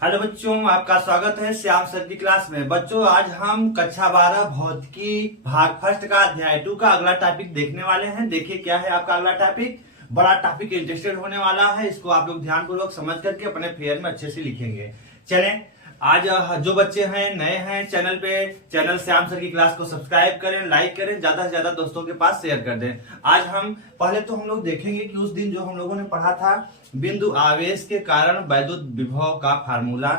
Hello बच्चों, आपका स्वागत है श्याम सर की क्लास में। बच्चों, आज हम कक्षा 12 भौतिकी भाग फर्स्ट का अध्याय 2 का अगला टॉपिक देखने वाले हैं। देखिए क्या है आपका अगला टॉपिक। बड़ा टॉपिक इंटरेस्टेड होने वाला है, इसको आप लोग ध्यानपूर्वक समझ करके अपने फेयर में अच्छे से लिखेंगे। चलें, आज जो बच्चे हैं नए हैं चैनल पे, चैनल श्याम सर की क्लास को सब्सक्राइब करें, लाइक करें, ज्यादा से ज्यादा दोस्तों के पास शेयर कर दें। आज हम लोग देखेंगे कि उस दिन जो हम लोगों ने पढ़ा था बिंदु आवेश के कारण वैद्युत विभव का फार्मूला।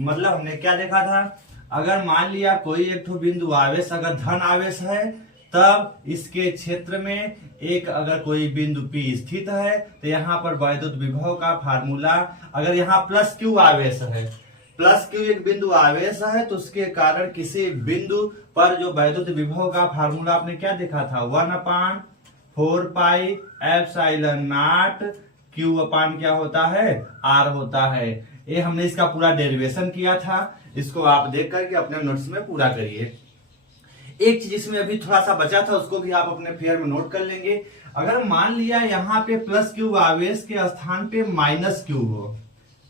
मतलब हमने क्या देखा था, अगर मान लिया कोई एक तो बिंदु आवेश अगर धन आवेश है, तब इसके क्षेत्र में एक अगर कोई बिंदु P स्थित है तो यहाँ पर वैद्युत विभव का फार्मूला, अगर यहाँ प्लस क्यू आवेश है, प्लस क्यू एक बिंदु आवेश है तो उसके कारण किसी बिंदु पर जो वैद्युत विभव का फार्मूला आपने क्या देखा था, 1/4 pi epsilon not q upon क्या होता है, आर होता है। ये हमने इसका पूरा डेरिवेशन किया था, इसको आप देख करके अपने नोट्स में पूरा करिए। एक चीज इसमें अभी थोड़ा सा बचा था, उसको भी आप अपने फेयर में नोट कर लेंगे। अगर मान लिया यहाँ पे प्लस क्यू आवेश के स्थान पे माइनस क्यू हो,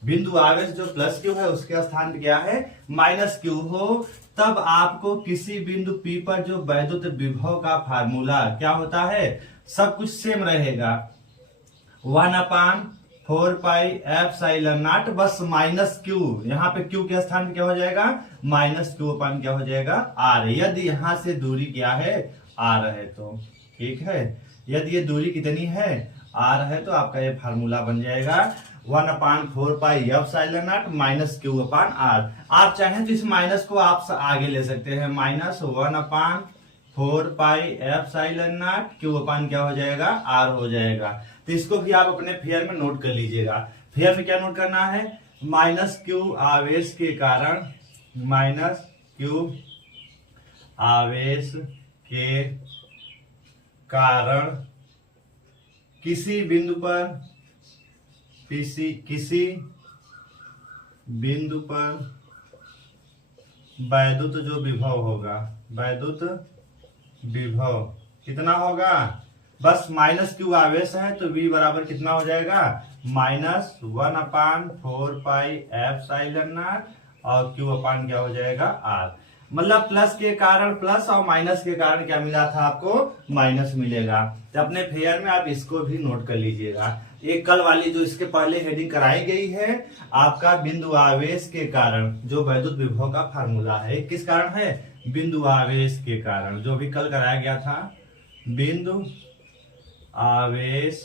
बिंदु आवेश जो प्लस क्यू है उसके स्थान पे क्या है, माइनस क्यू हो, तब आपको किसी बिंदु P पर जो वैद्युत विभव का फार्मूला क्या होता है, सब कुछ सेम रहेगा, 1/4 पाई एप्सिलॉन नॉट, बस माइनस क्यू, यहाँ पे क्यू के स्थान पे क्या हो जाएगा, माइनस क्यू अपान क्या हो जाएगा, आर। यदि यहां से दूरी क्या है, आर है तो ठीक है। यदि ये दूरी कितनी है, आर है, तो आपका ये फार्मूला बन जाएगा 1/4 pi epsilon naught minus Q upon R. आप चाहें तो इस माइनस को आप आगे ले सकते हैं, minus 1/4 pi epsilon not q upon क्या हो जाएगा, आर हो जाएगा। तो इसको भी आप अपने फेयर में नोट कर लीजिएगा। फेयर में क्या नोट करना है, माइनस क्यू आवेश के कारण, माइनस क्यू आवेश के कारण किसी बिंदु पर वैद्युत जो विभव होगा, वैद्युत विभव कितना होगा, बस माइनस क्यू आवेश है तो V बराबर कितना हो जाएगा, माइनस 1/4 पाई एप्सिलॉन नॉट और Q अपान क्या हो जाएगा, R। मतलब प्लस के कारण प्लस और माइनस के कारण क्या मिला था आपको, माइनस मिलेगा। तो अपने फेयर में आप इसको भी नोट कर लीजिएगा। एक कल वाली जो इसके पहले हेडिंग कराई गई है, आपका बिंदु आवेश के कारण जो वैद्युत विभव का फार्मूला है, किस कारण है, बिंदु आवेश के कारण, जो भी कल कराया गया था, बिंदु आवेश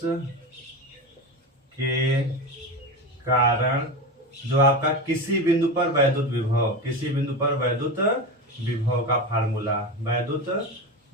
के कारण जो आपका किसी बिंदु पर वैद्युत विभव, किसी बिंदु पर वैद्युत विभव का फार्मूला, वैद्युत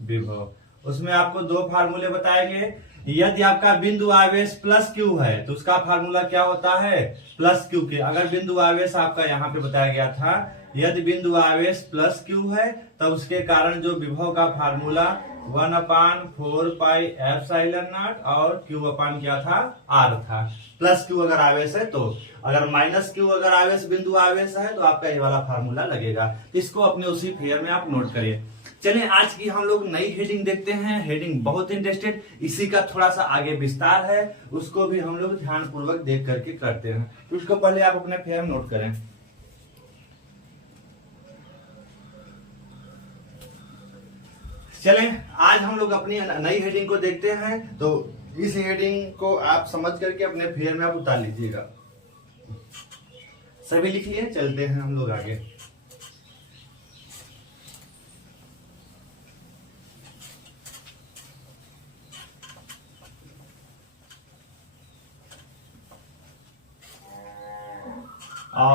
विभव, उसमें आपको दो फार्मूले बताए गए। यदि आपका बिंदु आवेश प्लस क्यू है तो उसका फार्मूला क्या होता है, प्लस क्यू के। अगर बिंदु आवेश आपका यहाँ पे बताया गया था, यदि बिंदु आवेश प्लस क्यू है तब उसके कारण जो विभव का फार्मूला 1/4 पाई एप्सिलॉन नॉट और क्यू अपान क्या था, आर था। प्लस क्यू अगर आवेश है तो, अगर माइनस क्यू अगर आवेश बिंदु आवेश है तो आपका ये वाला फार्मूला लगेगा। इसको अपने उसी फेयर में आप नोट करिए। चलिए आज की हम लोग नई हेडिंग देखते हैं। हेडिंग बहुत इंटरेस्टेड, इसी का थोड़ा सा आगे विस्तार है, उसको भी हम लोग ध्यान पूर्वक देख करके करते हैं। तो उसको पहले आप अपने फेयर में नोट करें। चलें, आज हम लोग अपनी नई हेडिंग को देखते हैं। तो इस हेडिंग को आप समझ करके अपने फेयर में आप उतार लीजिएगा। सभी लिख लिए, चलते हैं हम लोग आगे।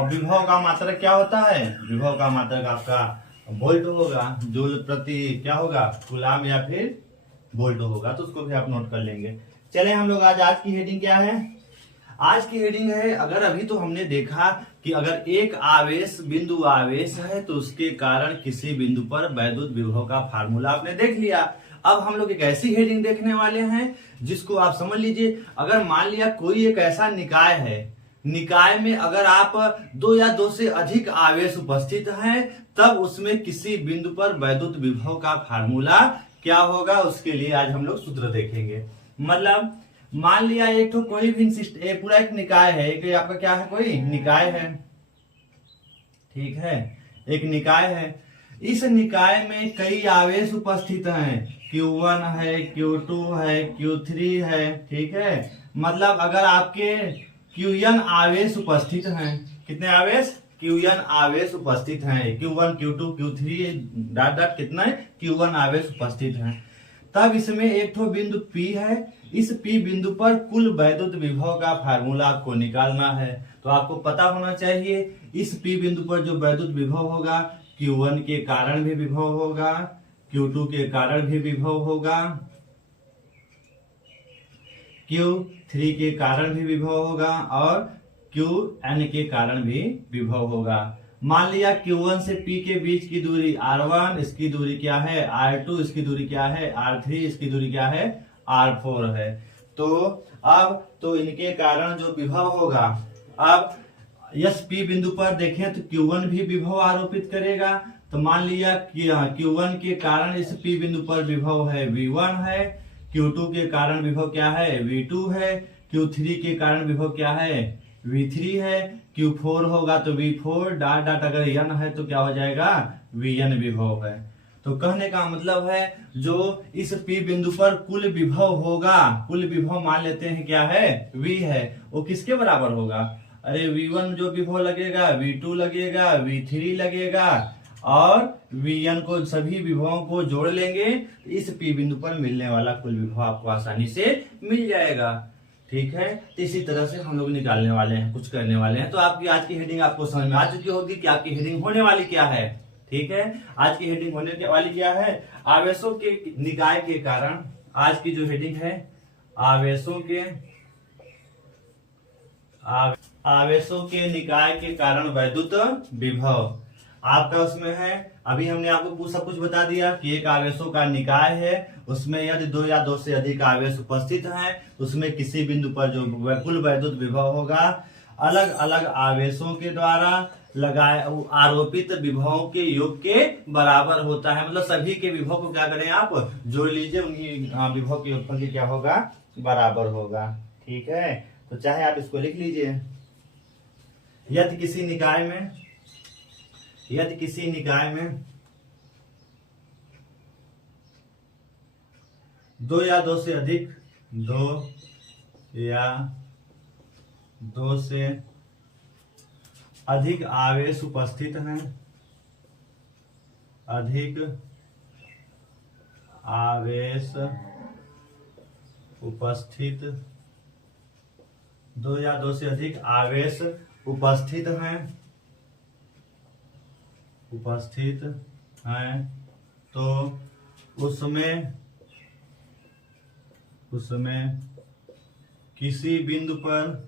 विभव का मात्रक क्या होता है, विभव का मात्रक आपका वोल्ट होगा, जूल प्रति क्या होगा, कूलाम या फिर वोल्ट होगा। तो उसको भी आप नोट कर लेंगे। चले हम लोग आज की हेडिंग क्या है, आज की हेडिंग है, अगर अभी तो हमने देखा कि अगर एक आवेश बिंदु आवेश है तो उसके कारण किसी बिंदु पर वैद्युत विभव का फार्मूला आपने देख लिया। अब हम लोग एक ऐसी हेडिंग देखने वाले हैं जिसको आप समझ लीजिए। अगर मान लिया कोई एक ऐसा निकाय है, निकाय में अगर आप दो या दो से अधिक आवेश उपस्थित हैं, तब उसमें किसी बिंदु पर वैद्युत विभव का फार्मूला क्या होगा, उसके लिए आज हम लोग सूत्र देखेंगे। मतलब मान लिया एक तो कोई भी पूरा एक निकाय है, एक आपका क्या है, कोई निकाय है। ठीक है, एक निकाय है। इस निकाय में कई आवेश उपस्थित हैं, Q1 है, Q2 है, Q3 है। ठीक है, मतलब अगर आपके Qn आवेश उपस्थित हैं, कितने आवेश? Qn आवेश उपस्थित हैं, Q1 Q2 Q3 dot dot कितना है? Q1 आवेश उपस्थित हैं। तब इसमें एक ठो बिंदु P है। इस P बिंदु पर कुल वैद्युत विभव का फार्मूला आपको निकालना है। तो आपको पता होना चाहिए इस P बिंदु पर जो वैद्युत विभव होगा, Q1 के कारण भी विभव होगा, Q2 के कारण भी विभव होगा, Q3 के कारण भी विभव होगा और Qn के कारण भी विभव होगा। मान लिया Q1 से P के बीच की दूरी R1, इसकी दूरी क्या है? R2, इसकी दूरी क्या है? R3, इसकी दूरी क्या है? R4 है। तो अब तो इनके कारण जो विभव होगा, अब यस P बिंदु पर देखें तो Q1 भी विभव आरोपित करेगा। तो मान लिया कि Q1 के कारण इस P बिंदु पर विभव है V1 है, Q2 के कारण विभव क्या है? V2 है, Q3 के कारण विभव क्या है? V3 है, Q4 होगा तो V4 डॉट डॉट अगर N है तो क्या हो जाएगा? Vn विभव है। तो कहने का मतलब है जो इस P बिंदु पर कुल विभव होगा, कुल विभव मान लेते हैं क्या है? V है, वो किसके बराबर होगा? अरे V1 जो विभव लगेगा, V2 लगेगा, V3 लगेगा और Vn को, सभी विभवों को जोड़ लेंगे तो इस P बिंदु पर मिलने वाला कुल विभव आपको आसानी से मिल जाएगा। ठीक है, तो इसी तरह से हम लोग निकालने वाले हैं, कुछ करने वाले हैं। तो आपकी आज की हेडिंग आपको समझ में आ चुकी होगी कि आपकी हेडिंग होने वाली क्या है। ठीक है, आज की हेडिंग होने वाली क्या है? आवेशों के निकाय के कारण। आज की जो हेडिंग है आवेशों के निकाय के कारण वैद्युत विभव। आपका उसमें है, अभी हमने आपको सब कुछ बता दिया कि एक आवेशों का निकाय है, उसमें यदि दो या दो से अधिक आवेश उपस्थित हैं, उसमें किसी बिंदु पर जो कुल वैद्युत विभव होगा अलग अलग आवेशों के द्वारा लगाए आरोपित विभवों के योग के बराबर होता है। मतलब सभी के विभव को क्या करें आप? जोड़ लीजिए, उनकी विभव के योगफल की क्या होगा? बराबर होगा। ठीक है, तो चाहे आप इसको लिख लीजिए। यदि किसी निकाय में दो या दो से अधिक आवेश उपस्थित हैं, दो या दो से अधिक आवेश उपस्थित हैं तो उसमें किसी बिंदु पर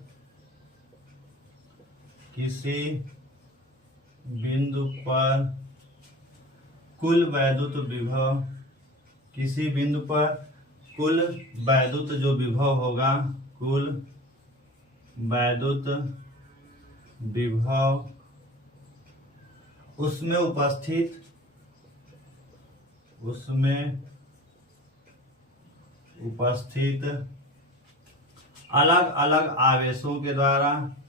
कुल वैद्युत जो विभव होगा, कुल वैद्युत विभव उसमें उपस्थित अलग अलग आवेशों के द्वारा उस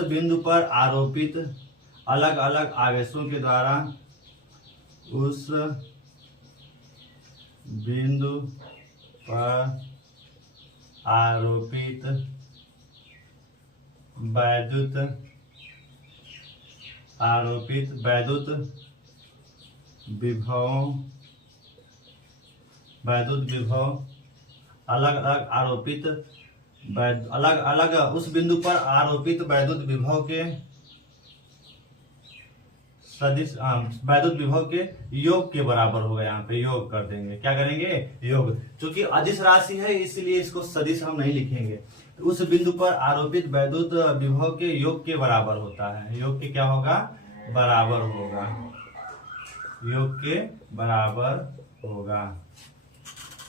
बिंदु पर आरोपित उस बिंदु पर आरोपित वैद्युत विभव उस बिंदु पर आरोपित वैद्युत विभव के सदिश वैद्युत विभव के योग के बराबर होगा। यहाँ पे योग कर देंगे, क्या करेंगे? योग। क्योंकि अदिश राशि है इसलिए इसको सदिश हम नहीं लिखेंगे। तो उस बिंदु पर आरोपित वैद्युत विभव के योग के बराबर होता है। योग के क्या होगा? बराबर होगा। योग के बराबर होगा,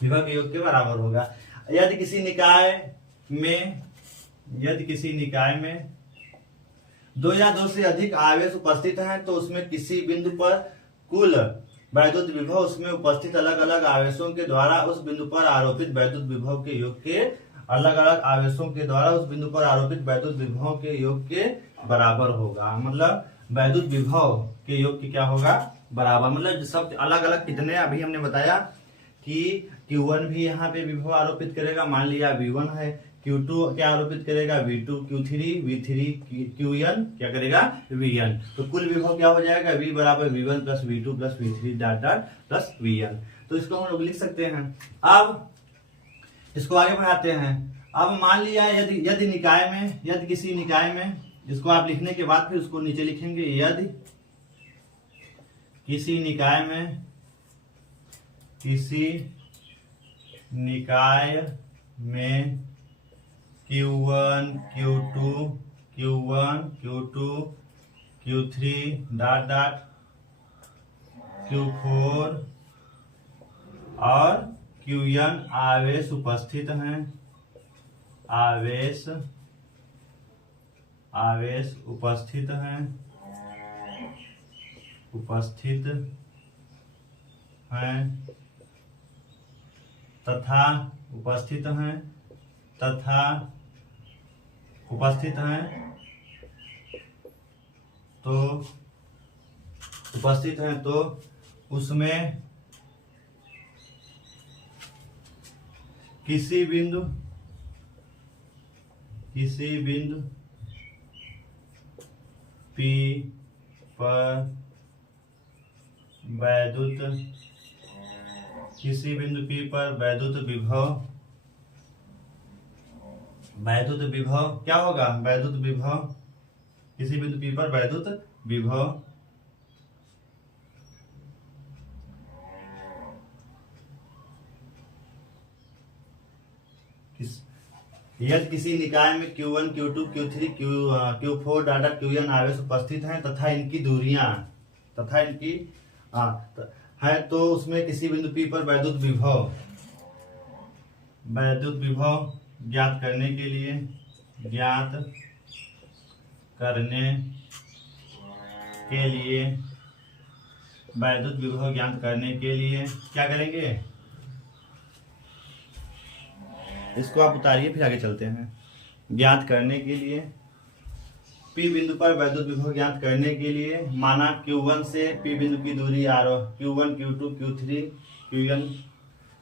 विभव के योग के बराबर होगा। यदि किसी निकाय में दो या दो से अधिक आवेश उपस्थित हैं तो उसमें किसी बिंदु पर कुल वैद्युत विभव उसमें उपस्थित अलग अलग आवेशों के द्वारा उस बिंदु पर आरोपित वैद्युत विभव के योग के अलग अलग आवेशों के द्वारा उस बिंदु पर आरोपित वैद्युत विभव के योग के बराबर होगा। मतलब वैद्युत विभव के योग की क्या होगा, बराबर। मतलब सब अलग अलग कितने, अभी हमने बताया कि Q1 भी यहाँ पे विभव आरोपित करेगा, मान लिया V1 है, Q2 क्या आरोपित करेगा, V2, Q3, V3, Qn क्या करेगा, Vn। तो कुल विभव क्या हो जाएगा, V बराबर V1 plus V2 plus V3 dot dot plus Vn। तो इसको हम लोग लिख सकते हैं। अब इसको आगे बढ़ाते हैं। अब मान लिया यदि निकाय में, यदि किसी निकाय में, इसको आप लिखने के बाद फिर उसको नीचे लिखेंगे, यदि किसी निकाय में, किसी निकाय में Q1, Q2, Q1, Q2, Q3 dot dot Q4 और Qn आवेश उपस्थित हैं, आवेश उपस्थित हैं, तथा उपस्थित हैं तो उसमें किसी बिंदु P पर वैद्युत विभव क्या होगा, वैद्युत विभव, किसी बिंदु P पर वैद्युत विभव यदि किसी निकाय में Q1, Q2, Q3, Q4 data Qn आवेश उपस्थित हैं तथा इनकी दूरियां है तो उसमें किसी बिंदु P पर वैद्युत विभव ज्ञात करने के लिए वैद्युत विभव ज्ञात करने के लिए क्या करेंगे, इसको आप उतारिए फिर आगे चलते हैं। ज्ञात करने के लिए P बिंदु पर वैद्युत विभव ज्ञात करने के लिए माना Q1 से P बिंदु की दूरी Q1, Q2, Q3, Qn।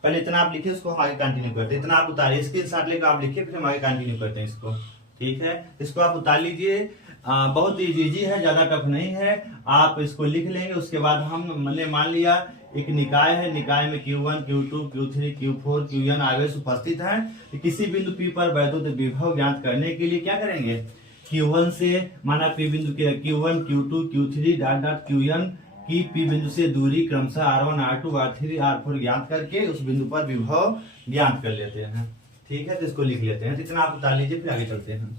पहले इतना आप लिखिए, उसको आगे कंटिन्यू करते हैं। इतना आप उतारिए, स्क्रीनशॉट लेकर आप लिखिए, फिर हम आगे कंटिन्यू करते हैं इसको। ठीक है, इसको आप उतार लीजिए। बहुत इजी है, ज्यादा टफ नहीं है। आप इसको लिख लेंगे, उसके बाद हमने मान लिया एक निकाय है, निकाय में Q1, Q2, Q3, Q4, Qn आवेश उपस्थित हैं। तो किसी बिंदु P पर वैद्युत विभव ज्ञात करने के लिए क्या करेंगे, Q1 से माना P बिंदु के Q1, Q2, Q3 dot dot Qn की P बिंदु से दूरी क्रमशः R1, R2, R3, R4 ज्ञात करके उस बिंदु पर विभव ज्ञात कर लेते हैं। ठीक है, तो इसको लिख लेते हैं। इतना आप उतार लीजिए, फिर आगे चलते हैं।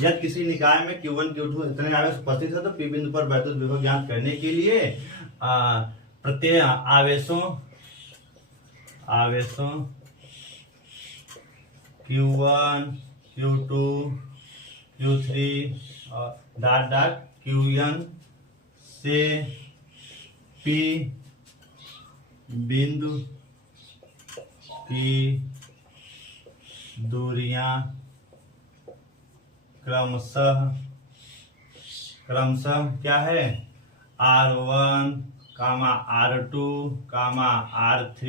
यदि किसी निकाय में Q1, Q2 इतने आवेश उपस्थित है तो P बिंदु पर वैद्युत विभव ज्ञात करने के लिए प्रत्यय आवेशों Q1, Q2, Q3 dot dot Qn से P बिंदु की दूरियां क्रमशः क्या है, R1, R2, R3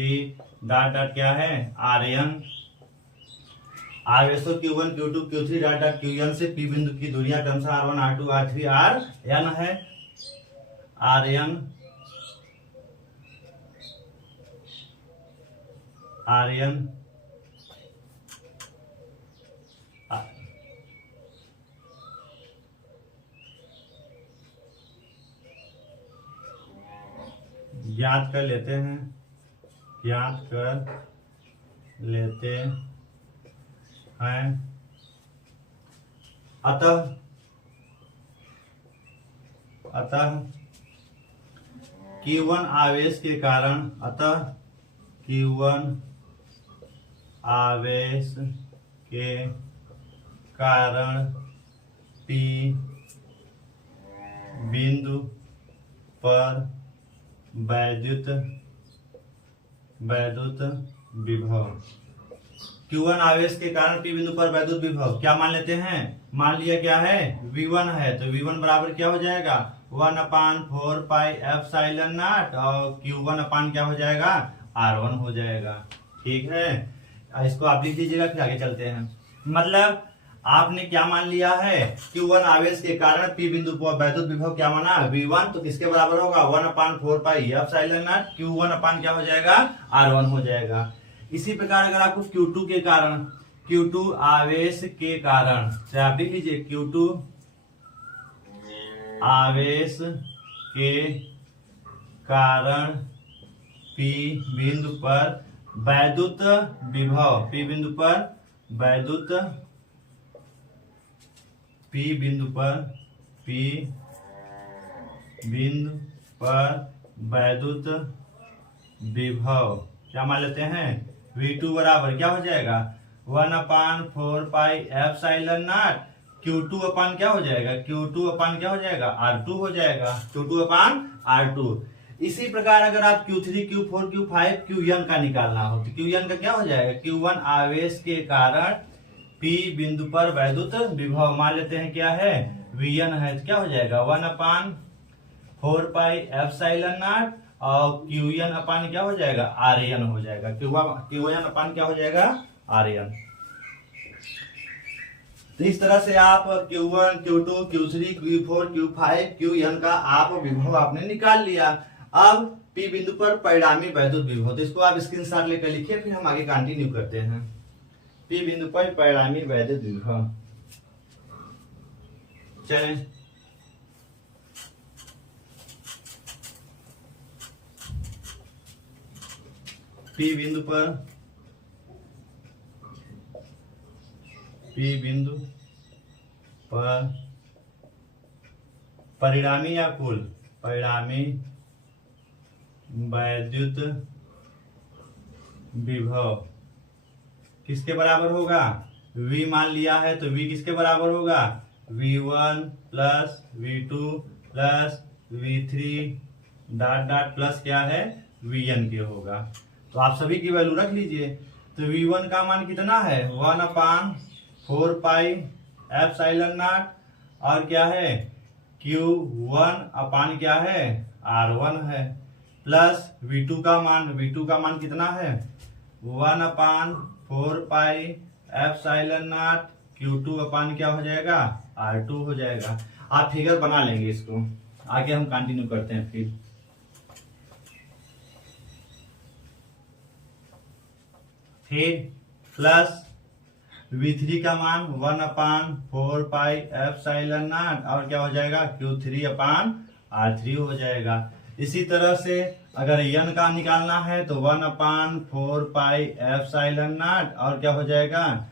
dot dot क्या है, Rn। आवेशों Q1, Q2, Q3 dot dot Qn से P बिंदु की दूरियां क्रमशः R1, R2, R3, Rn है। Rn ज्ञात कर लेते हैं। अतः Q1 आवेश के कारण Q1 आवेश के कारण P बिंदु पर वैद्युत विभव। Q1 आवेश के कारण P बिंदु पर वैद्युत विभव क्या मान लेते हैं? मान लिया क्या है? V1 है, तो V1 बराबर क्या हो जाएगा? 1/4 पाई एप्सिलॉन नॉट, और Q1 अपान क्या हो जाएगा? R1 हो जाएगा। ठीक है, इसको आप लिख लीजिएगा, फिर आगे चलते हैं। मतलब आपने क्या मान लिया है? Q1 आवेश के कारण P बिंदु पर वैद्युत विभव क्या माना? V1, तो किसके बराबर होगा? 1/4 पाई एप्सिलॉन नॉट, Q1 अपान क्या हो जाएगा? R1 हो जाएगा। इसी प्रकार अगर आपको Q2 के कारण, Q2 आवेश के कारण, तो आप लिख लीजिए Q2 आवेश के कारण P बिंदु पर वैद्युत विभव, P बिंदु पर वैद्युत, P बिंदु पर वैद्युत विभव क्या मान लेते हैं? V2 बराबर क्या हो जाएगा? 1/4 पाई एप्सिलॉन नॉट, Q2 अपान क्या हो जाएगा? Q2 अपान क्या हो जाएगा? R2 हो जाएगा। Q2 अपान R2। इसी प्रकार अगर आप Q3, Q4, Q5, Qn का निकालना हो, तो Qn का क्या हो जाएगा? Q1 आवेश के कारण P बिंदु पर वैद्युत विभव मान लेते हैं क्या है? Vn है, तो क्या हो जाएगा? 1/4 पाई एप्सिलॉन नॉट, और Qn अपान क्या हो जाएगा? Rn हो जाएगा। Qn अपान क्या हो जाएगा? Rn। तो इस तरह से आप Q1, Q2, Q3, Q4, Q5, Qn का आप विभव आपने निकाल लिया। अब P बिंदु पर परिणामी वैद्युत विभव, तो इसको आप स्क्रीनशॉट लेकर लिखिए, फिर हम आगे कंटिन्यू करते हैं। P बिंदु पर परिणामी वैद्युत विभव, चलें P बिंदु पर परिणामी या कुल परिणामी वैद्युत विभव किसके बराबर होगा? V मान लिया है, तो V किसके बराबर होगा? V1 plus V2 plus V3 dot dot plus क्या है? Vn के होगा। तो आप सभी की वैल्यू रख लीजिए। तो V1 का मान कितना है? 1/4 पाई एप्सिलॉन नॉट, और क्या है? Q1 अपान क्या है? R1 है, प्लस V2 का मान कितना है? 1/4 पाई एप्सिलॉन नॉट, Q2 अपान क्या हो जाएगा? R2 हो जाएगा। आप फिगर बना लेंगे इसको, आगे हम कंटिन्यू करते हैं। फिर प्लस V3 का मान 1/4 पाई एप्सिलॉन नॉट, और क्या हो जाएगा? Q3 अपान R3 हो जाएगा। इसी तरह से अगर n का निकालना है, तो 1/4 पाई एप्सिलॉन नॉट, और क्या हो जाएगा?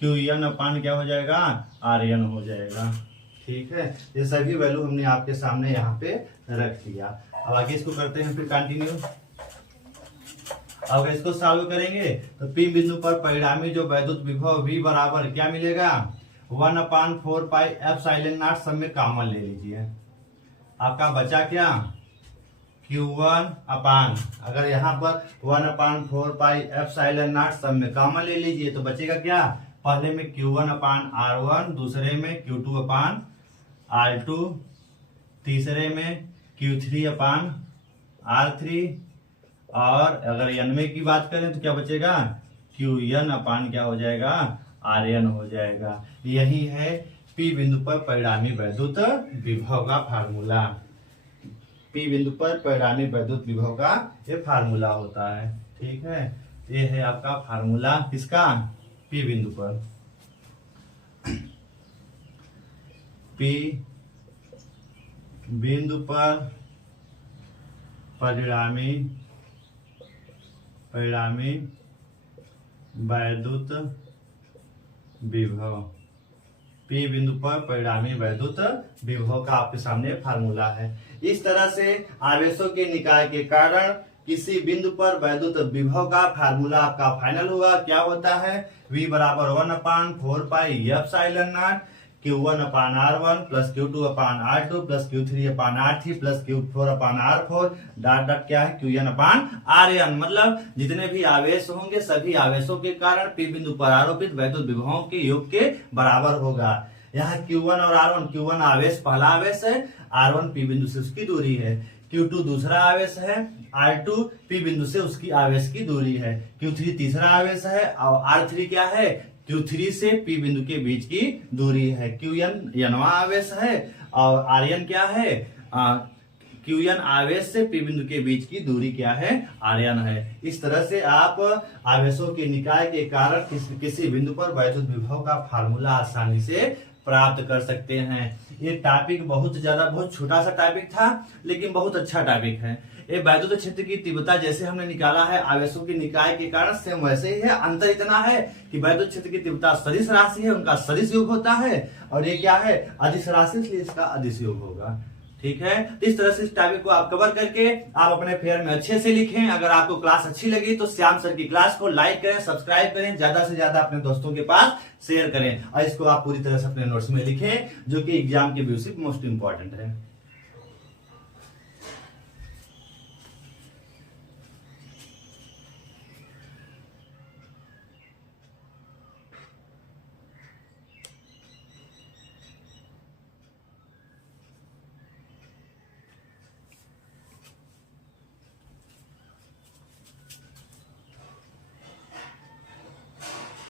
Qn अपान क्या हो जाएगा? Rn हो जाएगा। ठीक है, ये सभी वैल्यू हमने आपके सामने यहाँ पे रख दिया। अब आगे इसको करते हैं फिर कंटिन्यू। अगर इसको सॉल्व करेंगे तो P बिंदु पर परिणामी जो वैद्युत विभव V बराबर क्या मिलेगा? 1/4 पाई एप्सिलॉन नॉट, सब में कॉमन ले लीजिए। आपका बचा क्या? Q1 अपान, अगर यहाँ पर 1/4 पाई एप्सिलॉन नॉट सब में कॉमन ले लीजिए, तो बचेगा क्या? पहले में Q1 अपान R1, दूसरे में Q2 अपान R2, तीसरे में Q3 अपान R3, और अगर n की बात करें तो क्या बचेगा? Qn अपान क्या हो जाएगा? Rn हो जाएगा। यही है P बिंदु पर परिणामी वैद्युत विभव का फार्मूला। P बिंदु पर परिणामी वैद्युत विभव का ये फार्मूला होता है। ठीक है, ये है आपका फार्मूला किसका? P बिंदु पर। P बिंदु पर परिणामी वैद्युत विभव, P बिंदु पर परिणामी वैद्युत विभव का आपके सामने फार्मूला है। इस तरह से आवेशों के निकाय के कारण किसी बिंदु पर वैद्युत विभव का फार्मूला आपका फाइनल हुआ, क्या होता है, V बराबर 1/4 pi epsilon not Q1/R1 plus Q2/R2 plus Q3/R3 plus Q4/R4 dot dot क्या है Qn/Rn। मतलब जितने भी आवेश होंगे सभी आवेशों के कारण P बिंदु पर आरोपित वैद्युत विभवों के योग के बराबर होगा। यहाँ Q1 और R1, Q1 आवेश पहला आवेश है, R1 P बिंदु से उसकी दूरी है, Q2 दूसरा आवेश है, R2 P बिंदु से उसकी आवेश की दूरी है, Q3 तीसरा आवेश है और R3 क्या है, Q3 से P बिंदु के बीच की दूरी है, Qn यनवा आवेश है और Rn क्या है, Qn आवेश से P बिंदु के बीच की दूरी क्या है, Rn है। इस तरह से आप आवेशों के निकाय के कारण किसी बिंदु पर वैद्युत विभव का फार्मूला आसानी से प्राप्त कर सकते हैं। ये टॉपिक बहुत छोटा सा टॉपिक था लेकिन बहुत अच्छा टॉपिक है। ये वैद्युत क्षेत्र की तीव्रता जैसे हमने निकाला है आवेशों के निकाय के कारण, सेम वैसे ही है। अंतर इतना है कि वैद्युत क्षेत्र की तीव्रता सदिश राशि है, उनका सदिश योग होता है, और ये क्या है, अदिश राशि, इसलिए इसका अदिश योग होगा। ठीक है, तो इस तरह से इस टॉपिक को आप कवर करके आप अपने फेयर में अच्छे से लिखें। अगर आपको क्लास अच्छी लगी तो श्याम सर की क्लास को लाइक करें, सब्सक्राइब करें, ज्यादा से ज्यादा अपने दोस्तों के पास शेयर करें और इसको आप पूरी तरह से अपने नोट्स में लिखें, जो कि एग्जाम के व्यू से मोस्ट इंपॉर्टेंट है।